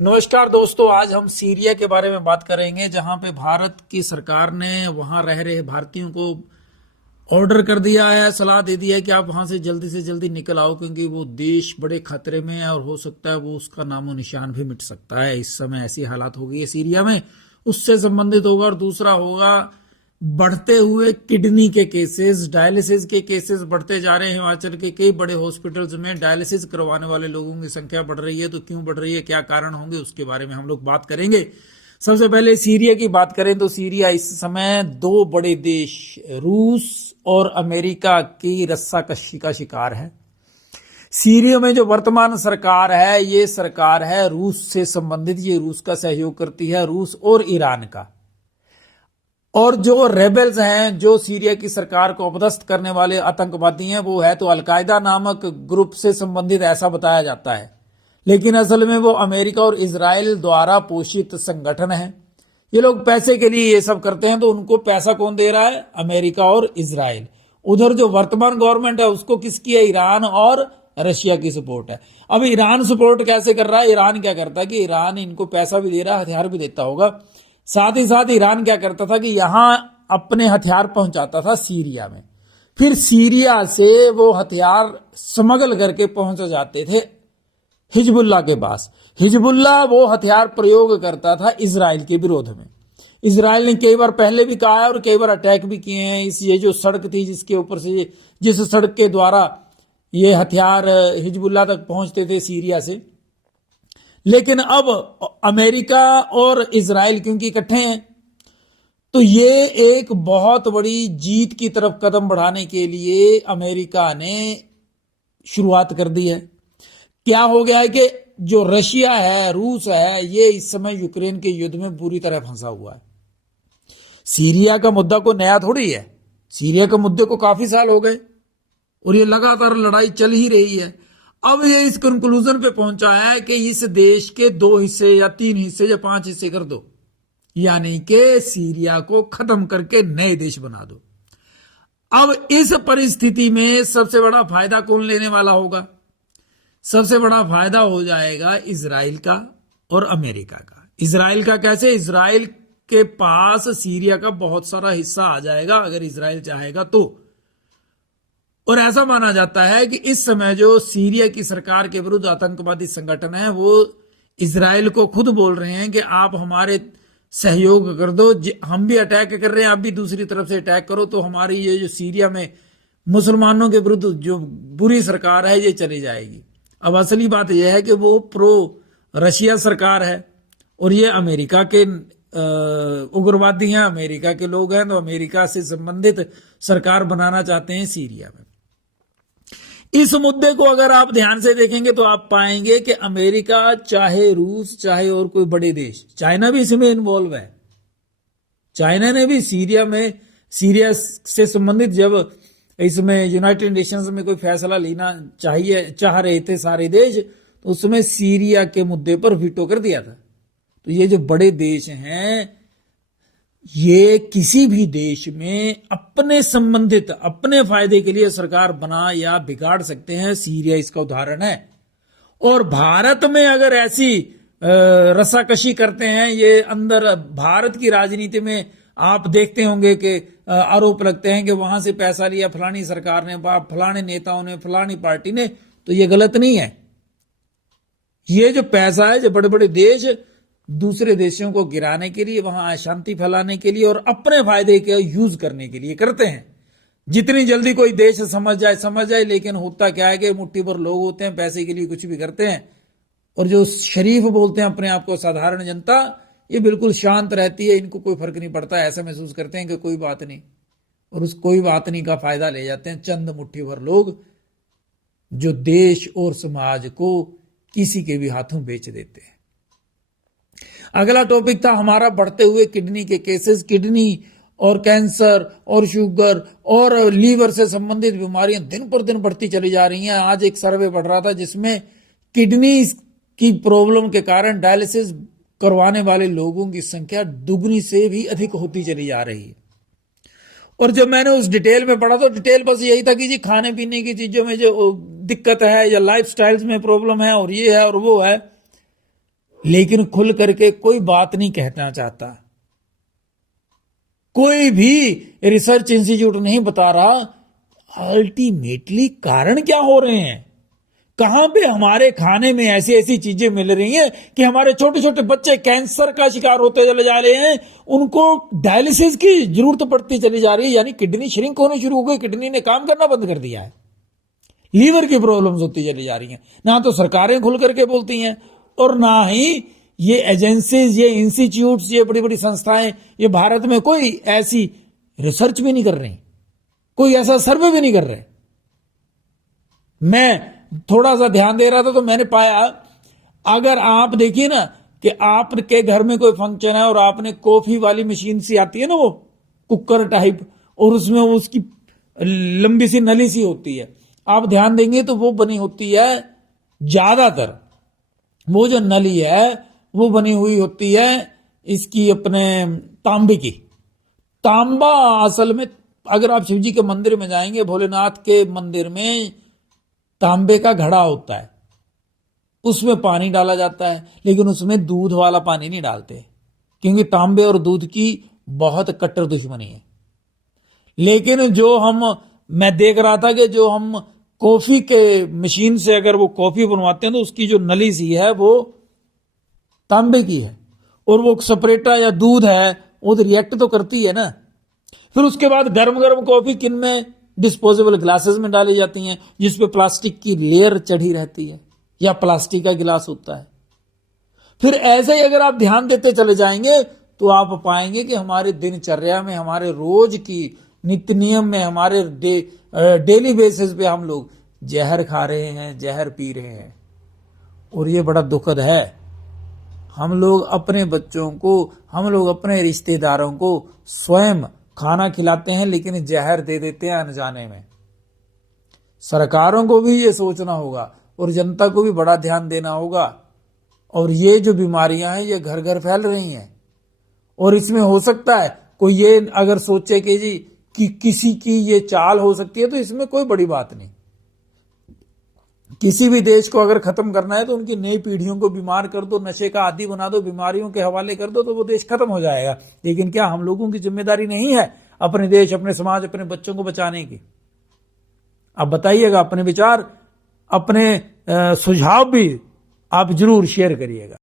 नमस्कार दोस्तों, आज हम सीरिया के बारे में बात करेंगे जहां पे भारत की सरकार ने वहां रह रहे भारतीयों को ऑर्डर कर दिया है, सलाह दे दी है कि आप वहां से जल्दी निकल आओ क्योंकि वो देश बड़े खतरे में है और हो सकता है वो उसका नामो निशान भी मिट सकता है। इस समय ऐसी हालात हो गई है सीरिया में, उससे संबंधित होगा। और दूसरा होगा बढ़ते हुए किडनी के केसेस, डायलिसिस के केसेस बढ़ते जा रहे हैं। हिमाचल के कई बड़े हॉस्पिटल्स में डायलिसिस करवाने वाले लोगों की संख्या बढ़ रही है, तो क्यों बढ़ रही है, क्या कारण होंगे, उसके बारे में हम लोग बात करेंगे। सबसे पहले सीरिया की बात करें तो सीरिया इस समय दो बड़े देश रूस और अमेरिका की रस्साकशी का शिकार है। सीरिया में जो वर्तमान सरकार है, ये सरकार है रूस से संबंधित, ये रूस का सहयोग करती है, रूस और ईरान का। और जो रेबल्स हैं, जो सीरिया की सरकार को अपदस्थ करने वाले आतंकवादी हैं, वो है तो अलकायदा नामक ग्रुप से संबंधित ऐसा बताया जाता है, लेकिन असल में वो अमेरिका और इजराइल द्वारा पोषित संगठन है। ये लोग पैसे के लिए ये सब करते हैं, तो उनको पैसा कौन दे रहा है? अमेरिका और इजराइल। उधर जो वर्तमान गवर्नमेंट है उसको किसकी है? ईरान और रशिया की सपोर्ट है। अब ईरान सपोर्ट कैसे कर रहा है? ईरान क्या करता है कि ईरान इनको पैसा भी दे रहा है, हथियार भी देता होगा। साथ ही साथ ईरान क्या करता था कि यहां अपने हथियार पहुंचाता था सीरिया में, फिर सीरिया से वो हथियार स्मगल करके पहुंच जाते थे हिजबुल्ला के पास। हिजबुल्ला वो हथियार प्रयोग करता था इजराइल के विरोध में। इजराइल ने कई बार पहले भी कहा है और कई बार अटैक भी किए हैं। ये जो सड़क थी जिसके ऊपर से, जिस सड़क के द्वारा ये हथियार हिजबुल्ला तक पहुंचते थे सीरिया से। लेकिन अब अमेरिका और इजराइल क्योंकि इकट्ठे हैं, तो ये एक बहुत बड़ी जीत की तरफ कदम बढ़ाने के लिए अमेरिका ने शुरुआत कर दी है। क्या हो गया है कि जो रशिया है, रूस है, ये इस समय यूक्रेन के युद्ध में बुरी तरह फंसा हुआ है। सीरिया का मुद्दा को नया थोड़ी है, सीरिया के मुद्दे को काफी साल हो गए और ये लगातार लड़ाई चल ही रही है। अब ये इस कंक्लूजन पे पहुंचा है कि इस देश के 2 हिस्से या 3 हिस्से या 5 हिस्से कर दो, यानी कि सीरिया को खत्म करके नए देश बना दो। अब इस परिस्थिति में सबसे बड़ा फायदा कौन लेने वाला होगा? सबसे बड़ा फायदा हो जाएगा इजराइल का और अमेरिका का। इजराइल का कैसे? इजराइल के पास सीरिया का बहुत सारा हिस्सा आ जाएगा अगर इजराइल चाहेगा तो। और ऐसा माना जाता है कि इस समय जो सीरिया की सरकार के विरुद्ध आतंकवादी संगठन है, वो इजराइल को खुद बोल रहे हैं कि आप हमारे सहयोग कर दो, हम भी अटैक कर रहे हैं, आप भी दूसरी तरफ से अटैक करो, तो हमारी ये जो सीरिया में मुसलमानों के विरुद्ध जो बुरी सरकार है ये चली जाएगी। अब असली बात यह है कि वो प्रो रशिया सरकार है और ये अमेरिका के उग्रवादी हैं, अमेरिका के लोग हैं, तो अमेरिका से संबंधित सरकार बनाना चाहते हैं सीरिया में। इस मुद्दे को अगर आप ध्यान से देखेंगे तो आप पाएंगे कि अमेरिका, चाहे रूस, चाहे और कोई बड़े देश, चाइना भी इसमें इन्वॉल्व है। चाइना ने भी सीरिया से संबंधित जब इसमें यूनाइटेड नेशंस में कोई फैसला लेना चाह रहे थे सारे देश, तो उसमें सीरिया के मुद्दे पर वीटो कर दिया था। तो ये जो बड़े देश हैं, ये किसी भी देश में अपने संबंधित, अपने फायदे के लिए सरकार बना या बिगाड़ सकते हैं। सीरिया इसका उदाहरण है। और भारत में अगर ऐसी रस्साकशी करते हैं, ये अंदर भारत की राजनीति में आप देखते होंगे कि आरोप लगते हैं कि वहां से पैसा लिया फलानी सरकार ने, फलाने नेताओं ने, फलानी पार्टी ने, तो ये गलत नहीं है। ये जो पैसा है, जो बड़े बड़े देश दूसरे देशों को गिराने के लिए, वहां अशांति फैलाने के लिए और अपने फायदे के यूज करने के लिए करते हैं। जितनी जल्दी कोई देश समझ जाए, लेकिन होता क्या है कि मुट्ठी भर लोग होते हैं, पैसे के लिए कुछ भी करते हैं। और जो शरीफ बोलते हैं अपने आप को, साधारण जनता, ये बिल्कुल शांत रहती है, इनको कोई फर्क नहीं पड़ता, ऐसा महसूस करते हैं कि कोई बात नहीं, और उस कोई बात नहीं का फायदा ले जाते हैं चंद मुट्ठी भर लोग, जो देश और समाज को किसी के भी हाथों बेच देते हैं। अगला टॉपिक था हमारा बढ़ते हुए किडनी के केसेस। किडनी और कैंसर और शुगर और लीवर से संबंधित बीमारियां दिन पर दिन बढ़ती चली जा रही हैं। आज एक सर्वे बढ़ रहा था जिसमें किडनी की प्रॉब्लम के कारण डायलिसिस करवाने वाले लोगों की संख्या दुगनी से भी अधिक होती चली जा रही है। और जब मैंने उस डिटेल में पढ़ा तो डिटेल बस यही था कि जी खाने पीने की चीजों में जो दिक्कत है या लाइफ स्टाइल्स में प्रॉब्लम है और ये है और वो है। लेकिन खुल करके कोई बात नहीं कहना चाहता। कोई भी रिसर्च इंस्टीट्यूट नहीं बता रहा अल्टीमेटली कारण क्या हो रहे हैं। कहां पे हमारे खाने में ऐसी ऐसी चीजें मिल रही हैं कि हमारे छोटे छोटे बच्चे कैंसर का शिकार होते चले जा रहे हैं, उनको डायलिसिस की जरूरत पड़ती चली जा रही है, यानी किडनी श्रिंक होनी शुरू हो गई, किडनी ने काम करना बंद कर दिया है, लीवर की प्रॉब्लम्स होती चली जा रही हैं। ना तो सरकारें खुल करके बोलती हैं और ना ही ये एजेंसीज, ये इंस्टीट्यूट्स, ये बड़ी बड़ी संस्थाएं, ये भारत में कोई ऐसी रिसर्च भी नहीं कर रही, कोई ऐसा सर्वे भी नहीं कर रहे। मैं थोड़ा सा ध्यान दे रहा था तो मैंने पाया, अगर आप देखिए ना कि आपके घर में कोई फंक्शन है और आपने कॉफी वाली मशीन सी आती है ना, वो कुकर टाइप, और उसमें उसकी लंबी सी नली सी होती है, आप ध्यान देंगे तो वो बनी होती है, ज्यादातर वो जो नली है वो बनी हुई होती है इसकी अपने तांबे की। तांबा असल में, अगर आप शिव जी के मंदिर में जाएंगे, भोलेनाथ के मंदिर में तांबे का घड़ा होता है, उसमें पानी डाला जाता है, लेकिन उसमें दूध वाला पानी नहीं डालते, क्योंकि तांबे और दूध की बहुत कट्टर दुश्मनी है। लेकिन मैं देख रहा था कि जो हम कॉफी के मशीन से अगर वो कॉफी बनवाते हैं तो उसकी जो नली सी है वो तांबे की है, और वो सपरेटा या दूध है वो तो रिएक्ट तो करती है ना। फिर उसके बाद गर्म गर्म कॉफी किन में, डिस्पोजेबल ग्लासेस में डाली जाती हैं, जिसपे प्लास्टिक की लेयर चढ़ी रहती है या प्लास्टिक का गिलास होता है। फिर ऐसे ही अगर आप ध्यान देते चले जाएंगे तो आप पाएंगे कि हमारे दिनचर्या में, हमारे रोज की नित्य नियम में, हमारे डेली बेसिस पे हम लोग जहर खा रहे हैं, जहर पी रहे हैं। और ये बड़ा दुखद है। हम लोग अपने बच्चों को, हम लोग अपने रिश्तेदारों को स्वयं खाना खिलाते हैं, लेकिन जहर दे देते हैं अनजाने में। सरकारों को भी ये सोचना होगा और जनता को भी बड़ा ध्यान देना होगा। और ये जो बीमारियां हैं ये घर घर फैल रही हैं, और इसमें हो सकता है कोई ये अगर सोचे कि जी कि किसी की ये चाल हो सकती है, तो इसमें कोई बड़ी बात नहीं। किसी भी देश को अगर खत्म करना है तो उनकी नई पीढ़ियों को बीमार कर दो, नशे का आदी बना दो, बीमारियों के हवाले कर दो, तो वो देश खत्म हो जाएगा। लेकिन क्या हम लोगों की जिम्मेदारी नहीं है अपने देश, अपने समाज, अपने बच्चों को बचाने की? आप बताइएगा, अपने विचार, अपने सुझाव भी आप जरूर शेयर करिएगा।